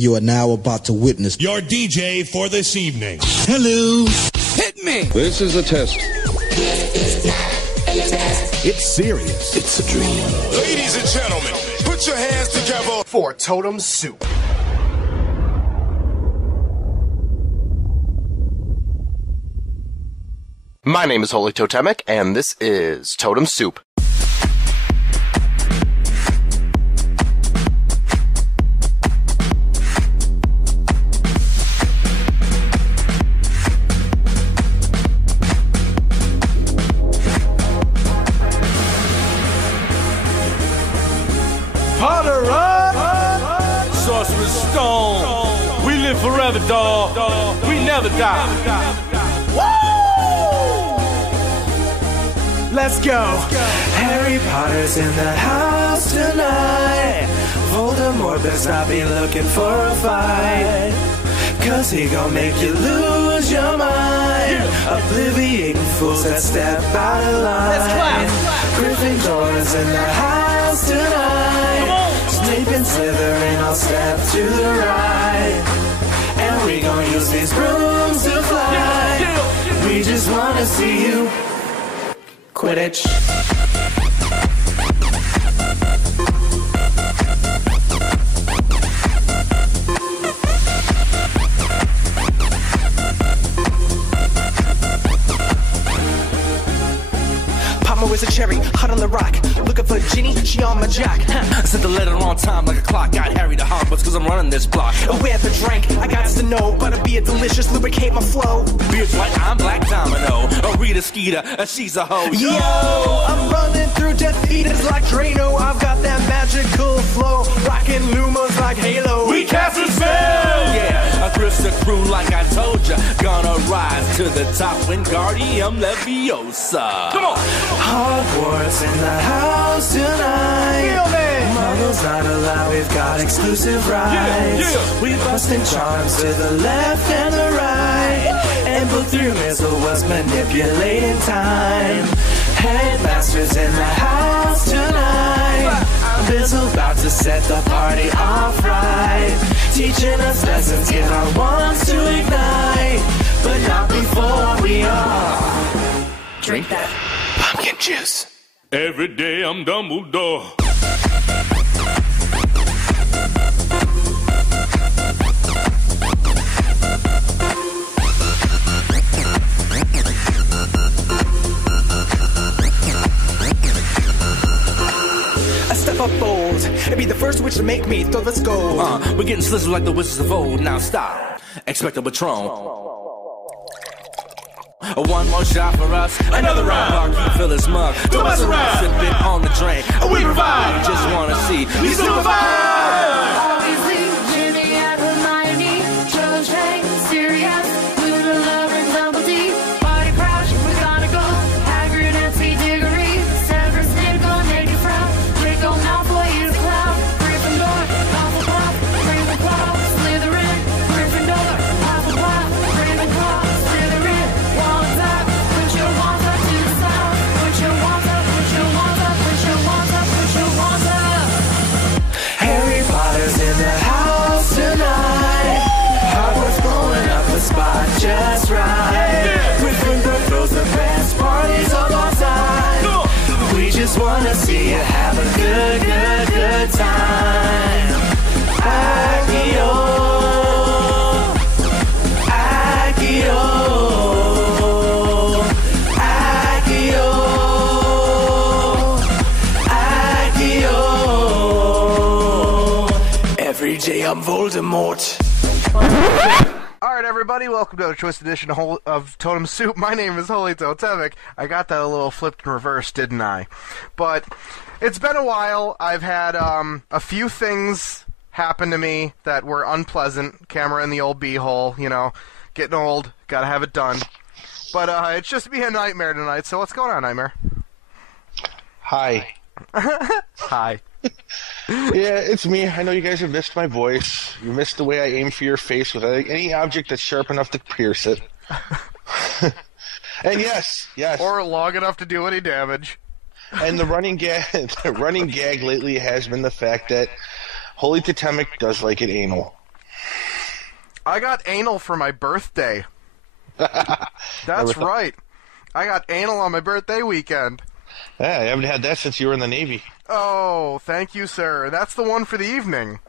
You are now about to witness your DJ for this evening. Hello. Hit me. This is a test. It's serious. It's a dream. Ladies and gentlemen, put your hands together for Totem Soup. My name is Holy Totemic, and this is Totem Soup. Potter up! Sorcerer's Stone. We live forever, dawg. We never die. Let's go. Harry Potter's in the house tonight. Voldemort best not be looking for a fight, 'cause he gon' make you lose your mind. Obliviating fools that step out of line. Let's clap. Gryffindor's in the house tonight. Snape and Slytherin all step to the right. And we gon' use these brooms to fly. We just wanna see you Quidditch. Is a cherry, hot on the rock. Looking for Ginny, she on my jock. I sent the letter on time like a clock. Got Harry to Hogwarts 'cause I'm running this block. Where the drink, I got to know. Butter be a delicious, lubricate my flow. Beard's white, I'm Black Domino. A Rita Skeeter, she's a hoe. Yo, I'm running through Death Eaters like Drano. I've got that magical flow. Rockin' Lumos like Halo. We cast a spell! Yeah, a crystal crew like I told ya. Gonna rise to the top, Wingardium Leviosa. Come on! Hogwarts in the house tonight. Muggles not allowed, we've got exclusive rights. We busting charms to the left and the right. And book 3 Mizzle was manipulating time. Headmaster's in the house tonight. Bizzle about to set the party off right. Teaching us lessons, get our wands to ignite. But not before we all drink that pumpkin juice. Every day I'm Dumbledore. I step up bold and be the first witch to make me throw this gold. We're getting slizzard like the wizards of old. Now stop. Expect a Patron. One more shot for us, another round. Barkeep fill his mug. Don't mess around. Sip it on the drink. We provide. Just wanna see you survive. Obviously, Ginny and Hermione, Cho Chang, Sirius, Luna Lovegood, Dumbledore, Barty Crouch, McGonagall, Hagrid and Sweet Diggory, Severus Snape gonna make you frown. Draco Malfoy is a clown. Gryffindor, Hufflepuff, Ravenclaw, Slytherin, Gryffindor, Hufflepuff, Ravenclaw, Slytherin. Wands up, put your wands up to the south. Put your wands up, put your wands up, put your wands up, put your wands up. Harry Potter's in the house tonight. Hogwarts blowing up the spot just right. Gryffindor throws the best parties of all time. We just wanna see you have a good, good, good time. Accio, Accio, Accio, Accio. Every day I'm Voldemort. Alright everybody, welcome to a Twist edition of Totem Soup. My name is Holy Totemic. I got that a little flipped in reverse, didn't I? But it's been a while. I've had a few things happen to me that were unpleasant. Camera in the old beehole, you know, getting old, gotta have it done. But it's just me and Nightmare tonight, so what's going on, Nightmare? Hi. Hi. Yeah, it's me. I know you guys have missed my voice. You missed the way I aim for your face with any object that's sharp enough to pierce it. And yes. Or long enough to do any damage. And the running gag lately has been the fact that Holy Totemic does like it anal. I got anal for my birthday. That's right. I got anal on my birthday weekend. Yeah, I haven't had that since you were in the Navy. Oh, thank you, sir. That's the one for the evening.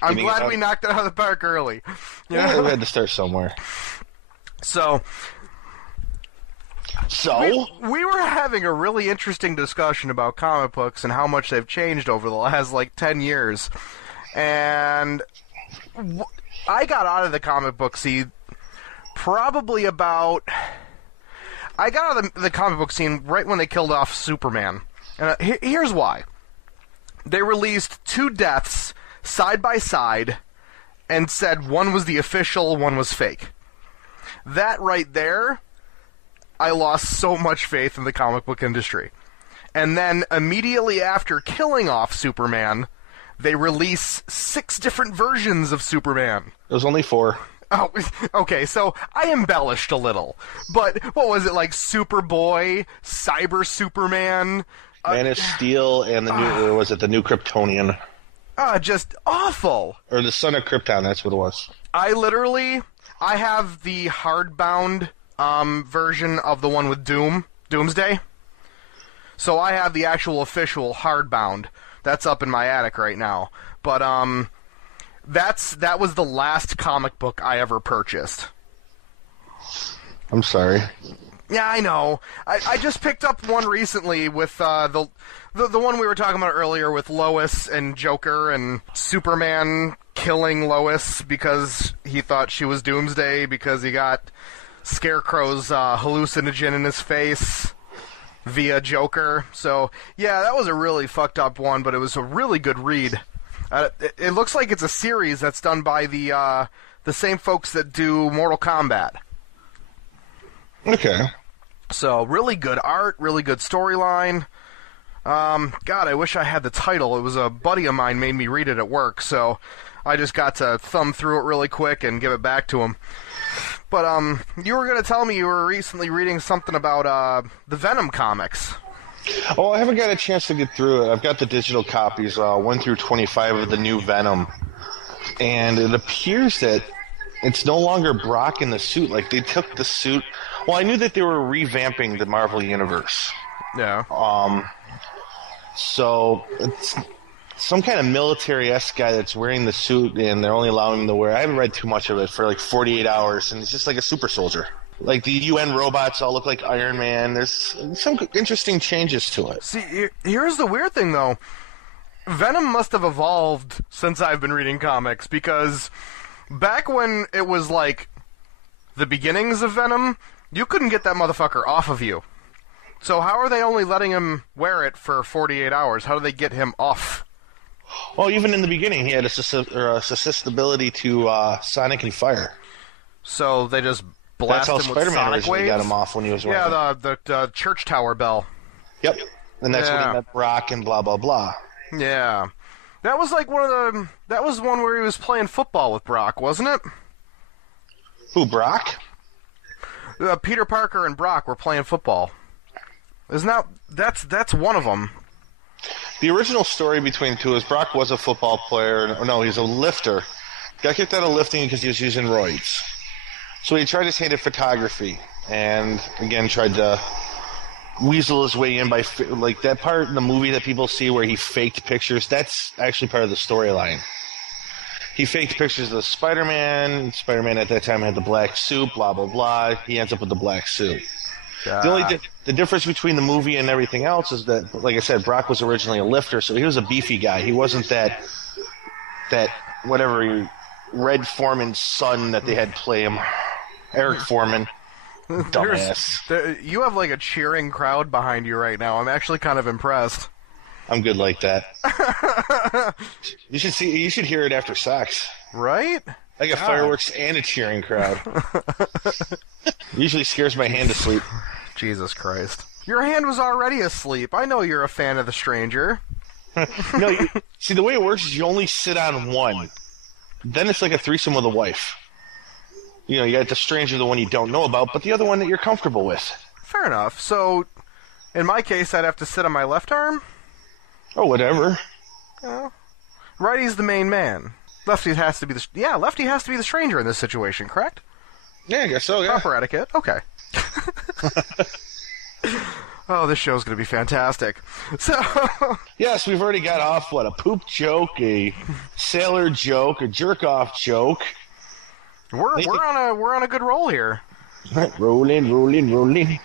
I'm glad we knocked it out of the park early. Yeah, we had to start somewhere. So So? we were having a really interesting discussion about comic books and how much they've changed over the last, 10 years. And I got out of the comic book scene probably about... I got out of the comic book scene right when they killed off Superman. And here's why. They released 2 deaths side by side and said one was the official, one was fake. That right there, I lost so much faith in the comic book industry. And then immediately after killing off Superman, they release 6 different versions of Superman. It was only 4. Oh, okay, so I embellished a little. But what was it, like Superboy, Cyber Superman? Man of Steel and the new, or was it the new Kryptonian? Just awful. Or the Son of Krypton, that's what it was. I have the hardbound version of the one with Doomsday. So I have the actual official hardbound. That's up in my attic right now. But that was the last comic book I ever purchased. I'm sorry. Yeah, I know. I just picked up one recently with the one we were talking about earlier with Lois and Joker and Superman killing Lois because he thought she was Doomsday because he got Scarecrow's hallucinogen in his face via Joker. So, yeah, that was a really fucked up one, but it was a really good read. It looks like it's a series that's done by the same folks that do Mortal Kombat. Okay. So, really good art, really good storyline. God, I wish I had the title. It was a buddy of mine made me read it at work, so I just got to thumb through it really quick and give it back to him. But, you were going to tell me you were recently reading something about, the Venom comics. Oh, I haven't got a chance to get through it. I've got the digital copies, 1 through 25 of the new Venom. And it appears that it's no longer Brock in the suit. Like, they took the suit... Well, I knew that they were revamping the Marvel Universe. Yeah. So, it's some kind of military-esque guy that's wearing the suit, and they're only allowing him to wear... I haven't read too much of it for, 48 hours, and it's just like a super soldier. Like, the UN robots all look like Iron Man. There's some interesting changes to it. See, here's the weird thing, though. Venom must have evolved since I've been reading comics, because back when it was, the beginnings of Venom, you couldn't get that motherfucker off of you. So how are they only letting him wear it for 48 hours? How do they get him off? Well, even in the beginning, he had a susceptibility to sonic and fire. So they just... blast That's how him with Spider-Man sonic originally waves? got him off when he was wearing Yeah, the church tower bell. Yep. And that's when he met Brock and blah, blah, blah. Yeah. That was that was one where he was playing football with Brock, wasn't it? Who, Brock? Peter Parker and Brock were playing football. Isn't that's one of them. The original story between the two is Brock was a football player. No, he's a lifter. Got kicked out of lifting because he was using roids. So he tried his hand at photography, and again tried to weasel his way in by that part in the movie that people see where he faked pictures. That's actually part of the storyline. He faked pictures of Spider-Man. Spider-Man at that time had the black suit. Blah blah blah. He ends up with the black suit. The difference between the movie and everything else is that, like I said, Brock was originally a lifter, so he was a beefy guy. He wasn't that whatever Red Foreman's son that they had play him. Eric Foreman. Dumbass. You have a cheering crowd behind you right now. I'm actually kind of impressed. I'm good like that. You should hear it after sex. Right? I got fireworks and a cheering crowd. Usually scares my hand to sleep. Jesus Christ. Your hand was already asleep. I know you're a fan of The Stranger. No, see, the way it works is you only sit on one. Then it's like a threesome with a wife. You got the stranger, the one you don't know about, but the other one that you're comfortable with. Fair enough. So, in my case, I'd have to sit on my left arm? Oh, whatever. Well, righty's the main man. Lefty has to be the stranger in this situation, correct? Yeah, I guess so, yeah. Proper etiquette. Okay. Oh, this show's going to be fantastic. So, yes, we've already got off, a poop joke, a sailor joke, a jerk-off joke. We're on a good roll here. Rolling.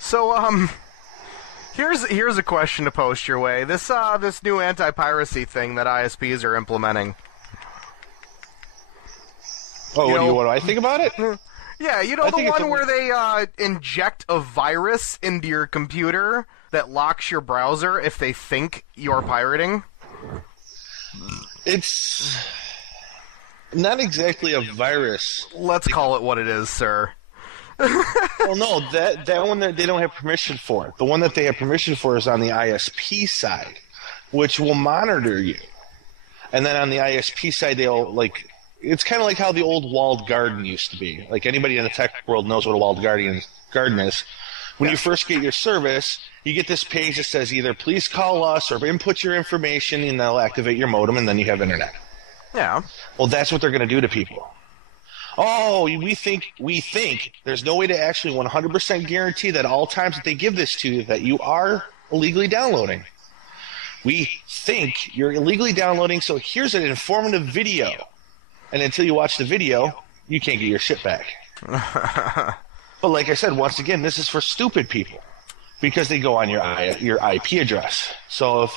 So, here's a question to post your way. This new anti-piracy thing that ISPs are implementing. Oh, what do I think about it? Yeah, the one where they inject a virus into your computer that locks your browser if they think you're pirating? It's not exactly a virus. Let's call it what it is, sir. Well, no, that one that they don't have permission for. The one that they have permission for is on the ISP side, which will monitor you. And then on the ISP side, they'll, it's kind of like how the old walled garden used to be. Like, anybody in the tech world knows what a walled garden is. When you first get your service, you get this page that says either please call us or input your information, and they'll activate your modem, and then you have internet. Yeah. Well, that's what they're going to do to people. Oh, we think there's no way to actually 100% guarantee that all times that they give this to you that you are illegally downloading. We think you're illegally downloading, so here's an informative video. And until you watch the video, you can't get your shit back. But like I said, once again, this is for stupid people because they go on your IP address. So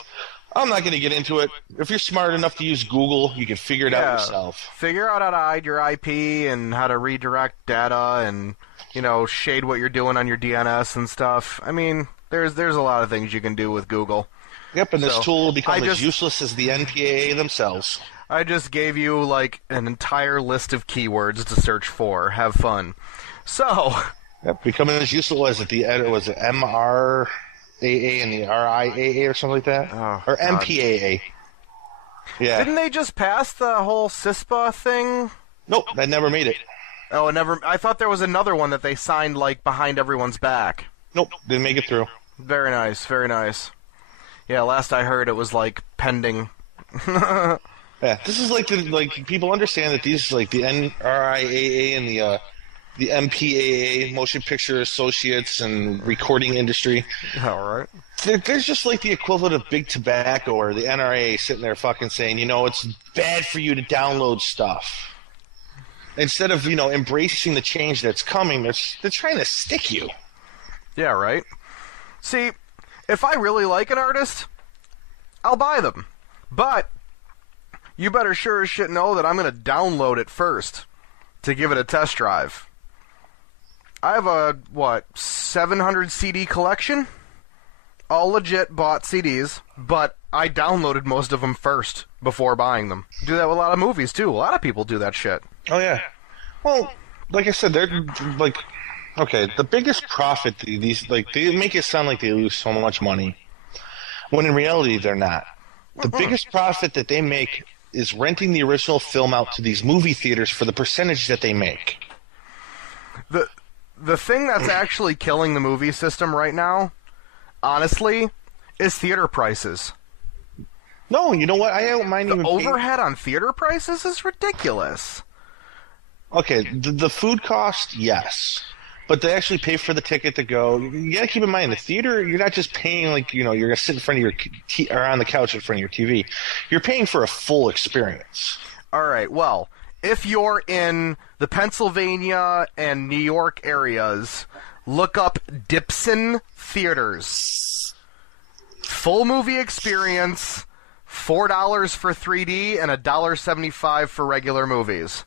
I'm not going to get into it. If you're smart enough to use Google, you can figure it out yourself. Figure out how to hide your IP and how to redirect data and, shade what you're doing on your DNS and stuff. I mean, there's a lot of things you can do with Google. Yep, and this tool will become as useless as the NPAA themselves. I just gave you, an entire list of keywords to search for. Have fun. So... Yep, becoming as useless as the MRAA and the RIAA or something like that? Or God. MPAA. Yeah. Didn't they just pass the whole CISPA thing? Nope, that never made it. Oh, it never... I thought there was another one that they signed, behind everyone's back. Nope, didn't make it through. Very nice, very nice. Yeah, last I heard it was, pending. Yeah, this is people understand that these, the NRIAA and the MPAA, Motion Picture Associates and Recording Industry. All right. There's just the equivalent of Big Tobacco or the NRA sitting there fucking saying, it's bad for you to download stuff. Instead of, embracing the change that's coming, they're trying to stick you. Yeah, right. See, if I really like an artist, I'll buy them. But you better sure as shit know that I'm going to download it first to give it a test drive. I have a, 700 CD collection? All legit bought CDs, but I downloaded most of them first before buying them. Do that with a lot of movies, too. A lot of people do that shit. Oh, yeah. Well, like I said, they're, okay, the biggest profit, they make it sound like they lose so much money, when in reality, they're not. The biggest profit that they make is renting the original film out to these movie theaters for the percentage that they make. The thing that's actually killing the movie system right now, honestly, is theater prices. No, you know what? I don't mind even the overhead on theater prices is ridiculous. Okay, the food cost, yes. But they actually pay for the ticket to go. You got to keep in mind, the theater, you're not just paying you're going to sit in front of your or on the couch in front of your TV. You're paying for a full experience. All right, well, if you're in the Pennsylvania and New York areas, look up Dipson Theaters. Full movie experience, $4 for 3D and $1.75 for regular movies.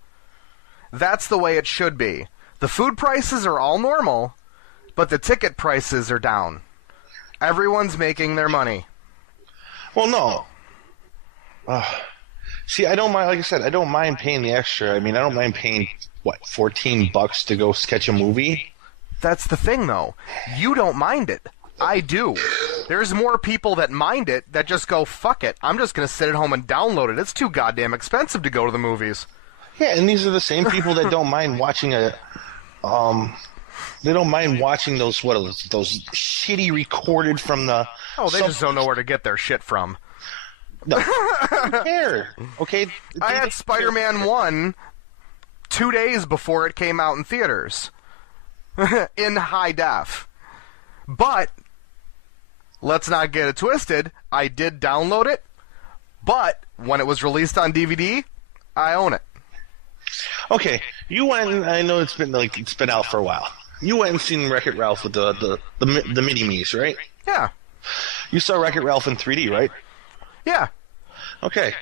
That's the way it should be. The food prices are all normal, but the ticket prices are down. Everyone's making their money. Well, no. See, I don't mind, like I said, I don't mind paying the extra. I mean, I don't mind paying, $14 to go sketch a movie? That's the thing, though. You don't mind it. I do. There's more people that mind it that just go, fuck it, I'm just going to sit at home and download it. It's too goddamn expensive to go to the movies. Yeah, and these are the same people that don't mind watching they don't mind watching those shitty recorded from the... Oh, they just don't know where to get their shit from. No. I don't care. Okay? I had Spider-Man 1 2 days before it came out in theaters. In high def. But, let's not get it twisted, I did download it, but when it was released on DVD, I own it. Okay, you went. I know it's been out for a while. You went and seen Wreck-It Ralph with the mini-me's, right? Yeah. You saw Wreck-It Ralph in 3D, right? Yeah. Okay.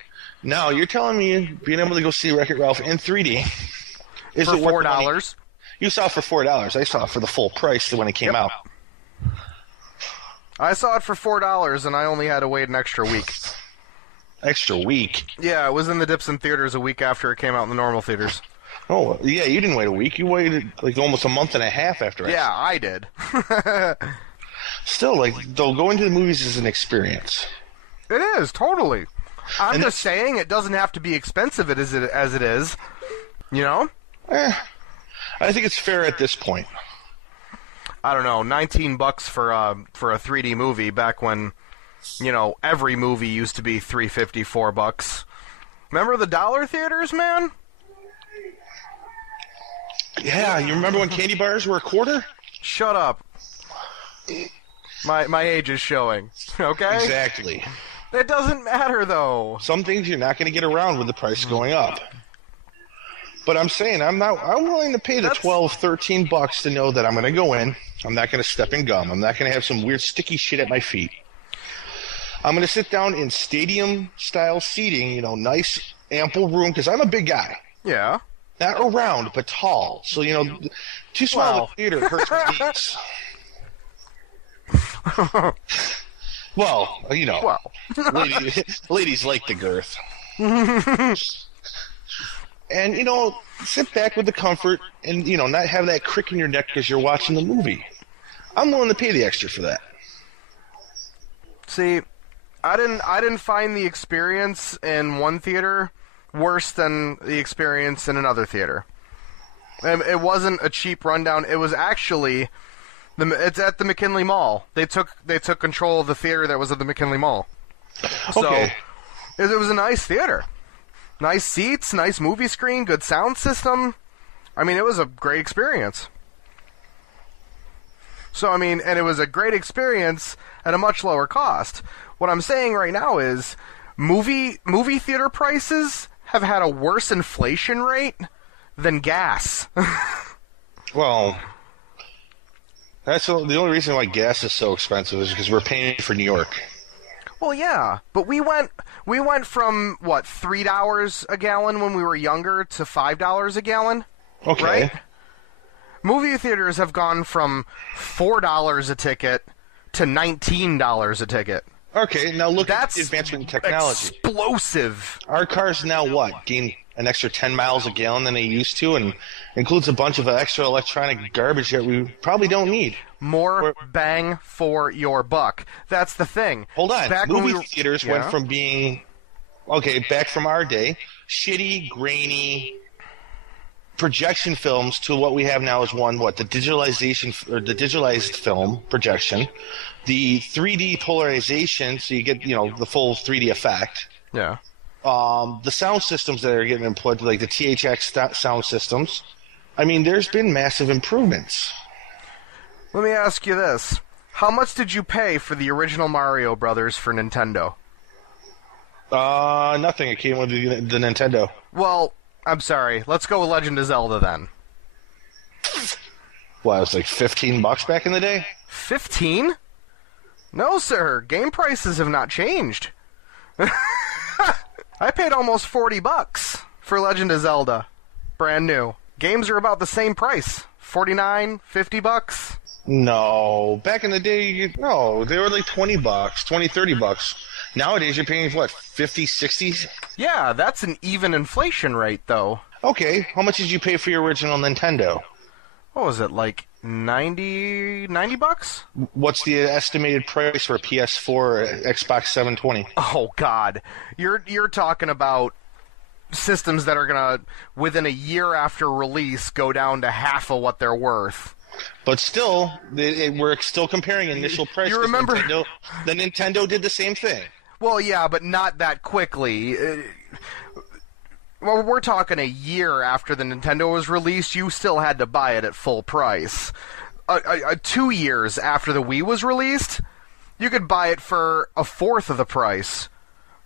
Now you're telling me being able to go see Wreck-It Ralph in 3D is for it worth $4? You saw it for $4. I saw it for the full price when it came out. I saw it for $4, and I only had to wait an extra week. Extra week? Yeah, it was in the Dipson theaters a week after it came out in the normal theaters. Oh, yeah, you didn't wait a week. You waited almost a month and a half after. Yeah, I did. Still, though, going to the movies is an experience. It is, totally. I'm just saying it doesn't have to be expensive as it is. You know? I think it's fair at this point. I don't know, $19 for a 3D movie back when, every movie used to be $3.50, $4. Remember the dollar theaters, man? Yeah, you remember when candy bars were a quarter? Shut up. My age is showing. Okay? Exactly. It doesn't matter, though. Some things you're not going to get around with the price going up. But I'm saying I'm willing to pay the $12, $13 to know that I'm going to go in. I'm not going to step in gum. I'm not going to have some weird sticky shit at my feet. I'm going to sit down in stadium-style seating, nice, ample room, because I'm a big guy. Yeah. Not round, but tall. So, too small of a theater hurts my knees. Well, ladies like the girth. And, sit back with the comfort and, not have that crick in your neck as you're watching the movie. I'm willing to pay the extra for that. See, I didn't find the experience in one theater worse than the experience in another theater. It wasn't a cheap rundown. It was actually it's at the McKinley Mall. They took control of the theater that was at the McKinley Mall. Okay. So it was a nice theater. Nice seats, nice movie screen, good sound system. I mean, it was a great experience. So, and it was a great experience at a much lower cost. What I'm saying right now is movie theater prices have had a worse inflation rate than gas. Well, that's the only reason why gas is so expensive is because we're paying for New York. Well, yeah, but we went from what, $3 a gallon when we were younger to $5 a gallon. Okay. Right? Movie theaters have gone from $4 a ticket to $19 a ticket. Okay, now look That's at the advancement in technology. Explosive. Our cars now gain an extra 10 miles a gallon than they used to, and includes a bunch of extra electronic garbage that we probably don't need. More bang for your buck. That's the thing. Hold on. Back Movie when theaters went from being, back from our day, shitty, grainy projection films to what we have now is the digitalized film projection, the 3D polarization, so you get, the full 3D effect. Yeah. The sound systems that are getting employed, like the THX sound systems. I mean, there's been massive improvements. Let me ask you this. How much did you pay for the original Mario Brothers for Nintendo? Nothing. It came with the Nintendo. Well, I'm sorry. Let's go with Legend of Zelda then. Well, it was like $15 back in the day? 15? No, sir. Game prices have not changed. I paid almost $40 for Legend of Zelda. Brand new. Games are about the same price. $49, $50. No. Back in the day, no. They were like $20, $30. Nowadays, you're paying, what, 50, 60? Yeah, that's an even inflation rate, though. Okay. How much did you pay for your original Nintendo? What was it, like $90? What's the estimated price for a PS4 or Xbox 720? Oh, God. You're talking about systems that are going to, within a year after release, go down to half of what they're worth. But still, we're still comparing initial price. You remember... the Nintendo did the same thing. Well, yeah, but not that quickly. Well, we're talking a year after the Nintendo was released. You still had to buy it at full price. 2 years after the Wii was released, you could buy it for a fourth of the price.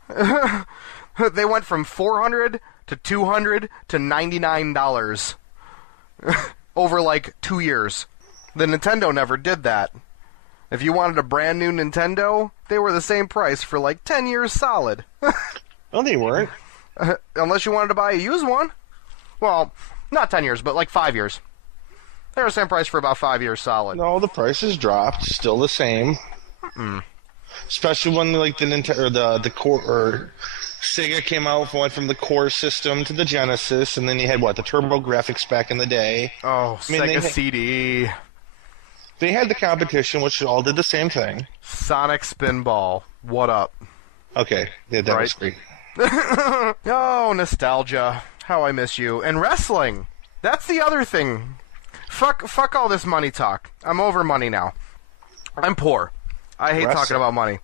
They went from $400 to $200 to $99 over like 2 years. The Nintendo never did that. If you wanted a brand new Nintendo, they were the same price for like 10 years solid. No, they weren't. Unless you wanted to buy a used one. Well, not 10 years, but like 5 years. They were the same price for about 5 years solid. No, the prices dropped. Still the same. Especially when like the Nintendo or the core or Sega came out, went from the core system to the Genesis, and then you had the Turbo Graphics back in the day. Oh, Sega CD. They had the competition, which all did the same thing. Sonic Spinball. What up? Okay, yeah, that was great. Oh, nostalgia. How I miss you. And wrestling. That's the other thing. fuck all this money talk. I'm over money now. I'm poor. I hate talking about money.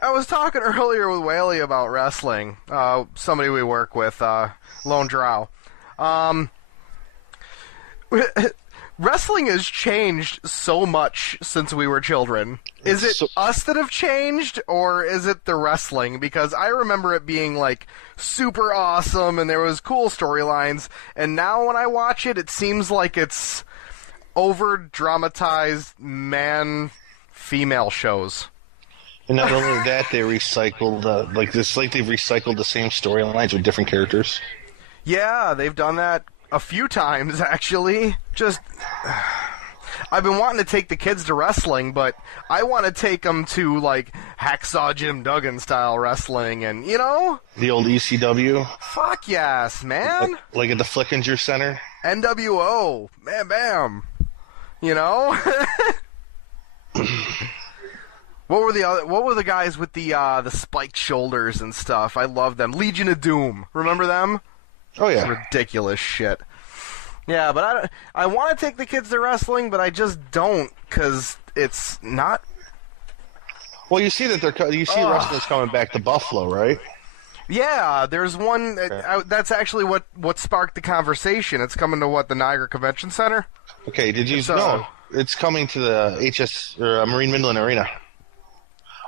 I was talking earlier with Whaley about wrestling. Somebody we work with, Lone Drow. Wrestling has changed so much since we were children. Is it us that have changed, or is it the wrestling? Because I remember it being, like, super awesome, and there was cool storylines, and now when I watch it, it seems like it's over-dramatized man-female shows. And not only that, they recycled, it's like they've recycled the same storylines with different characters. Yeah, they've done that a few times, actually. I've been wanting to take the kids to wrestling, but I want to take them to, like, Hacksaw Jim Duggan style wrestling, and, you know? The old ECW? Fuck yes, man! Like at the Flickinger Center? NWO. Bam, bam. You know? What were the guys with the spiked shoulders and stuff? I love them. Legion of Doom. Remember them? Oh yeah. Ridiculous shit. Yeah, but I want to take the kids to wrestling, but I just don't, because it's not. Well, you see that wrestling's coming back to Buffalo, right? Yeah, there's one. That's actually what sparked the conversation. It's coming to the Niagara Convention Center. Okay, did you know it's coming to the Marine Midland Arena?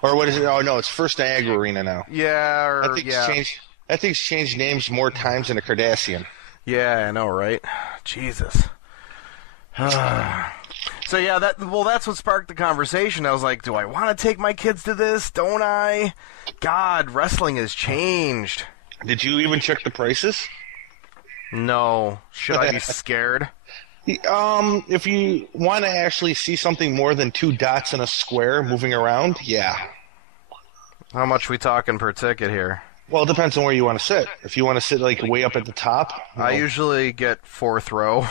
Or what is it? Oh no, it's First Niagara Arena now. Yeah, I think it's changed names more times than a Cardassian. Yeah, I know, right? Jesus. So yeah, that's what sparked the conversation. I was like, do I want to take my kids to this? Don't I? God, wrestling has changed. Did you even check the prices? No. Should I be scared? If you want to actually see something more than 2 dots in a square moving around, yeah. How much we talking per ticket here? Well, it depends on where you want to sit. If you want to sit like way up at the top, I usually get 4th row.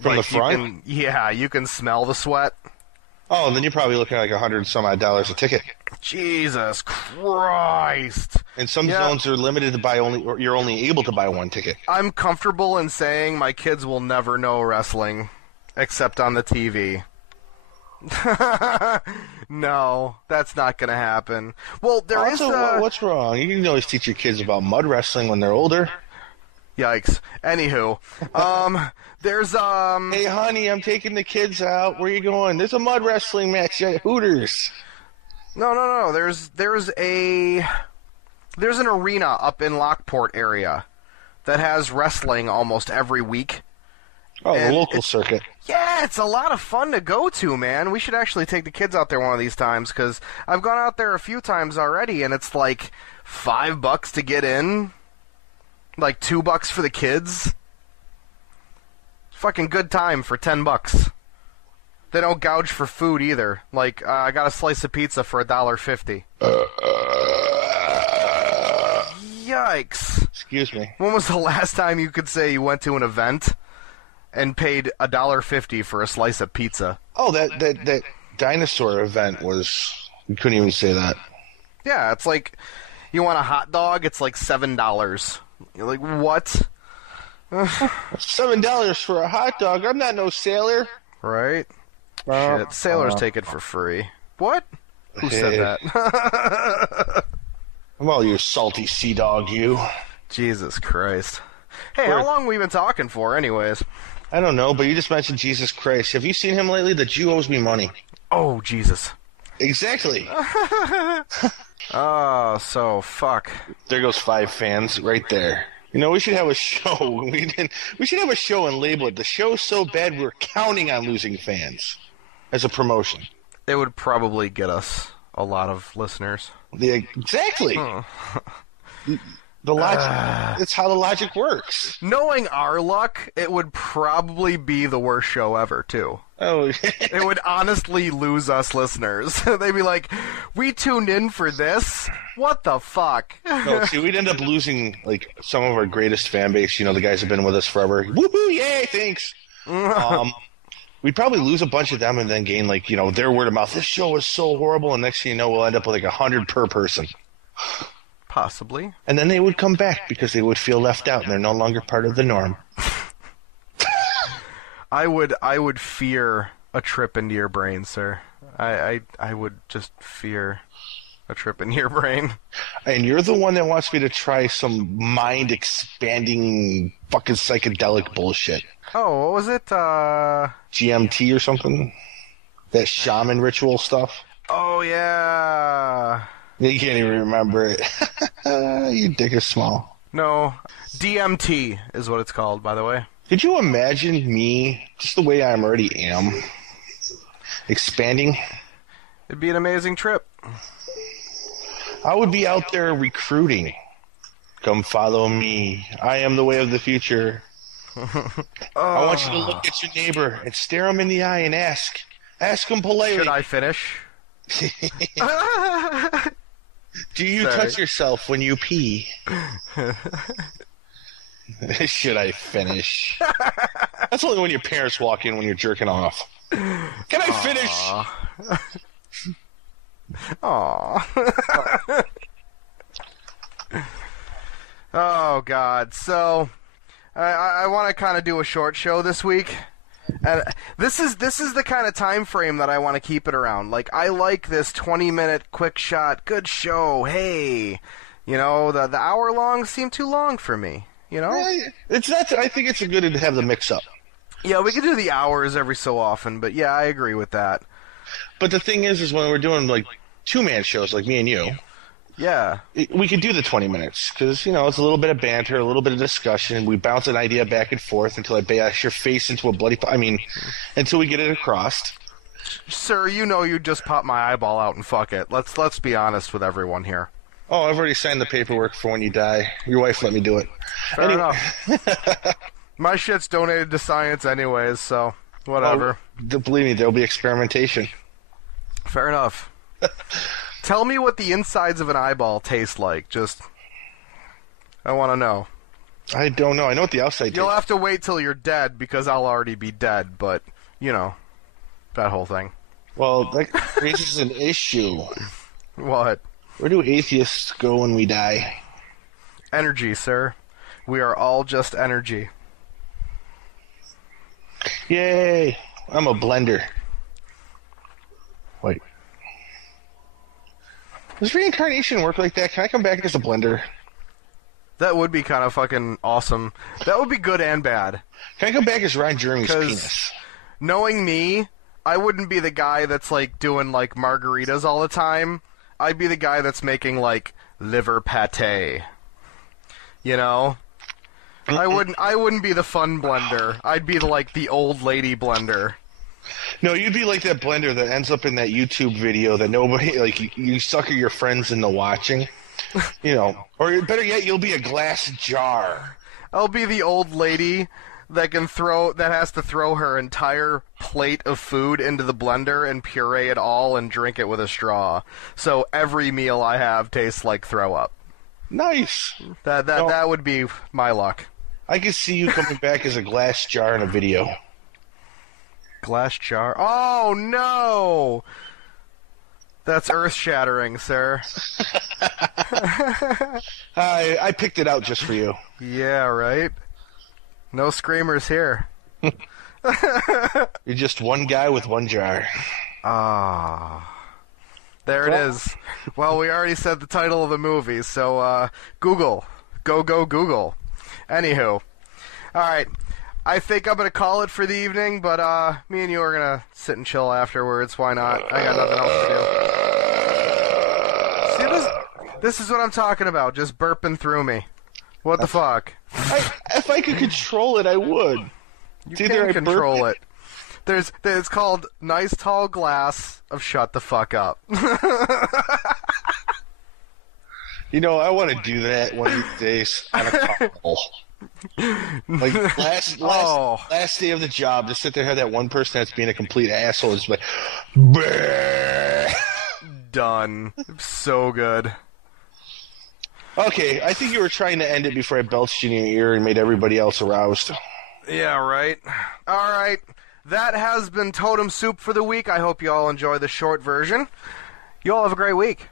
From the front? You can smell the sweat. Oh, then you're probably looking at like $100-some-odd a ticket. Jesus Christ! And some zones are limited to buy or you're only able to buy 1 ticket. I'm comfortable in saying my kids will never know wrestling, except on the TV. No, that's not going to happen. Well, there is. What's wrong? You can always teach your kids about mud wrestling when they're older. Yikes. Anywho, there's Hey, honey, I'm taking the kids out. Where are you going? There's a mud wrestling match at Hooters. No. There's an arena up in Lockport area that has wrestling almost every week. Oh, the local circuit. Yeah, it's a lot of fun to go to, man. We should actually take the kids out there one of these times, because I've gone out there a few times already, and it's like $5 to get in, like $2 for the kids. Fucking good time for $10. They don't gouge for food either. Like, I got a slice of pizza for $1.50. Yikes. Excuse me. When was the last time you could say you went to an event and paid $1.50 for a slice of pizza? Oh, that dinosaur event was... You couldn't even say that. Yeah, it's like, you want a hot dog, it's like $7. You're like, what? $7 for a hot dog? I'm not no sailor. Right? Shit, sailors take it for free. What? Who said that? Well, you salty sea dog, you. Jesus Christ. Hey, how long have we been talking for, anyways? I don't know, but you just mentioned Jesus Christ. Have you seen him lately? The Jew owes me money. Oh, Jesus. Exactly. Oh, so fuck. There goes 5 fans right there. You know, we should have a show. We should have a show and label it. The show's so bad we're counting on losing fans as a promotion. It would probably get us a lot of listeners. Yeah, exactly. The logic. It's how the logic works. Knowing our luck, it would probably be the worst show ever, too. Oh, it would honestly lose us listeners. They'd be like, "We tuned in for this? What the fuck?" No, see, we'd end up losing like some of our greatest fan base. You know, the guys have been with us forever. Woohoo! Yay! Thanks. We'd probably lose a bunch of them and then gain like their word of mouth. This show is so horrible, and next thing you know, we'll end up with like 100 per person. Possibly. And then they would come back because they would feel left out and they're no longer part of the norm. I would fear a trip into your brain, sir. I would just fear a trip into your brain. And you're the one that wants me to try some mind-expanding fucking psychedelic bullshit. Oh, what was it? GMT or something? That shaman ritual stuff? Oh, yeah. You can't even remember it. Your dick is small. No. DMT is what it's called, by the way. Could you imagine me, just the way I already am, expanding? It'd be an amazing trip. I would be out there recruiting. Come follow me. I am the way of the future. I want you to look at your neighbor and stare him in the eye and ask. Ask him politely. Should I finish? Do you touch yourself when you pee? Should I finish? That's only when your parents walk in when you're jerking off. Can I finish? Aww. Oh, God. So, I want to kind of do a short show this week. And this is the kind of time frame that I want to keep it around. Like, I like this 20-minute quick shot, good show, hey. The hour long seemed too long for me, It's not. I think it's good to have the mix up. Yeah, we could do the hours every so often, but yeah, I agree with that. But the thing is when we're doing like 2-man shows like me and you, yeah, we could do the 20 minutes because it's a little bit of banter, a little bit of discussion. We bounce an idea back and forth until I bash your face into a bloody. Until we get it across. Sir, you just pop my eyeball out and fuck it. Let's be honest with everyone here. Oh, I've already signed the paperwork for when you die. Your wife let me do it. Fair enough. My shit's donated to science anyways, so whatever. Believe me, there'll be experimentation. Fair enough. Tell me what the insides of an eyeball taste like. I want to know. I don't know. I know what the outside You'll tastes. have to wait till you're dead, because I'll already be dead, but, you know, that whole thing. Well, that raises an issue. What? Where do atheists go when we die? Energy, sir. We are all just energy. Yay! I'm a blender. Wait. Does reincarnation work like that? Can I come back as a blender? That would be kind of fucking awesome. That would be good and bad. Can I come back as Ron Jeremy's penis? Knowing me, I wouldn't be the guy that's, like, doing, like, margaritas all the time. I'd be the guy that's making, like, liver pate. You know? I wouldn't be the fun blender. I'd be, like, the old lady blender. No, you'd be like that blender that ends up in that YouTube video that nobody, like, you sucker your friends into watching. You know, or better yet, you'll be a glass jar. I'll be the old lady that has to throw her entire plate of food into the blender and puree it all and drink it with a straw. So every meal I have tastes like throw up. Nice. That would be my luck. I could see you coming back as a glass jar in a video. Glass jar? Oh no! That's earth-shattering, sir. I picked it out just for you. Yeah, right? No screamers here. You're just one guy with one jar. There it is. Well, we already said the title of the movie, so Google. Go Google. Anywho. Alright. I think I'm going to call it for the evening, but me and you are going to sit and chill afterwards. Why not? I got nothing else to do. See, this is what I'm talking about. Just burping through me. What the fuck? If I could control it, I would. You can control it. It's called Nice Tall Glass of Shut the Fuck Up. You know, I want to do that one of these days on a call. Like last day of the job, to sit there and have that one person that's being a complete asshole is like, bleh. Done. So good. Okay, I think you were trying to end it before I belched in your ear and made everybody else aroused. Yeah, right. All right. That has been Totem Soup for the week. I hope you all enjoy the short version. You all have a great week.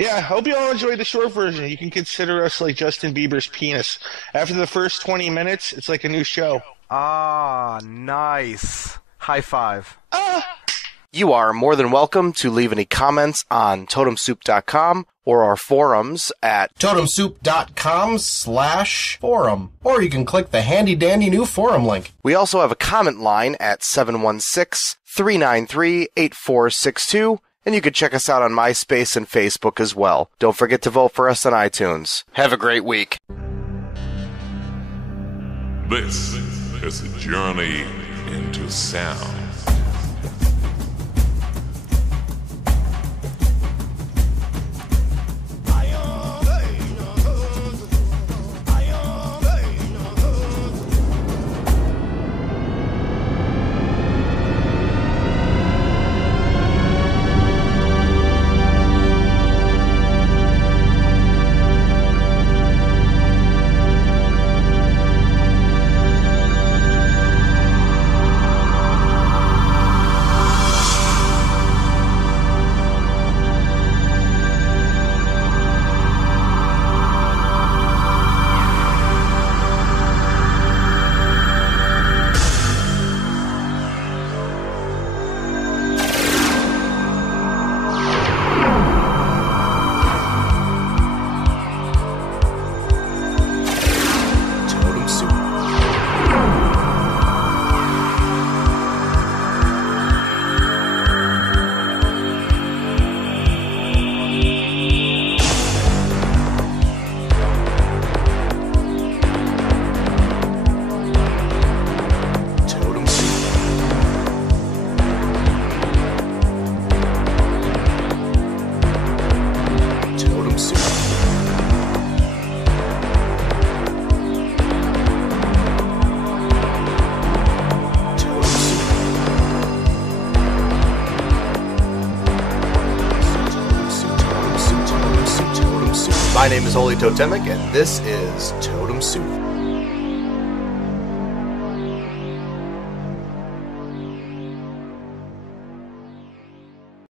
Yeah, I hope you all enjoyed the short version. You can consider us like Justin Bieber's penis. After the first 20 minutes, it's like a new show. Ah, nice. High five. You are more than welcome to leave any comments on totemsoup.com or our forums at totemsoup.com/forum. Or you can click the handy-dandy new forum link. We also have a comment line at 716-393-8462. And you can check us out on MySpace and Facebook as well. Don't forget to vote for us on iTunes. Have a great week. This is a journey into sound. name is Holy Totemic, and this is Totem Soup.